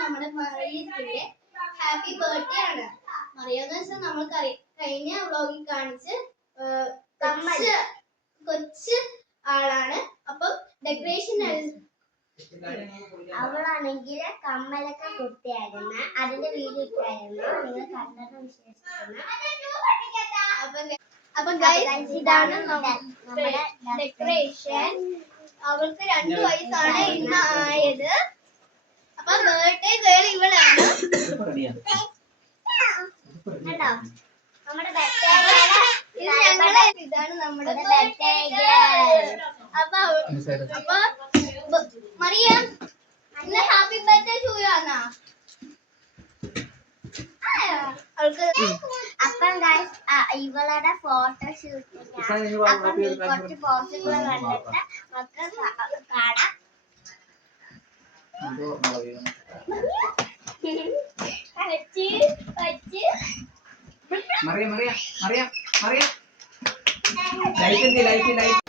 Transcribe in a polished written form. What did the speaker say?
നമ്മുടെ മറിയത്തിന്റെ happy birthday ആണ്. മറിയെന്ന് വെച്ചാൽ നമ്മൾ കഴിഞ്ഞ വ്ളോഗിൽ കാണിച്ച് കൊച്ചു ആളാണ്. അപ്പം ഡെക്കറേഷൻ അവളാണെങ്കിൽ കമ്മലൊക്കെ കുത്തിയായിരുന്നു. അതിന്റെ വീഡിയോ ഇട്ടായിരുന്നു, നിങ്ങൾ കണ്ടെന്ന് വിശ്വസിക്കുന്നു. അപ്പൊ ഇതാണ് നമ്മുടെ ഡെക്കറേഷൻ. അവൾക്ക് 2 വയസ്സാണ് ഇന്ന് ആയത്. അപ്പൊ ബർത്ത്ഡേ ഗേൾ ഇവളാണ്. ഇതാണ് നമ്മുടെ ബർത്ത്ഡേ ഗേൾ. അപ്പൊ മറിയ ഇന്ന് ഹാപ്പി ബർത്ത്ഡേ ടു യു ആണോ? അപ്പം ഗൈസ് ഇവളുടെ ഫോട്ടോഷൂട്ട് അപ്പം കുറച്ച് പോസ്റ്റുകൾ കണ്ടിട്ട് നമുക്ക് കാണാം. ലൈറ്റ്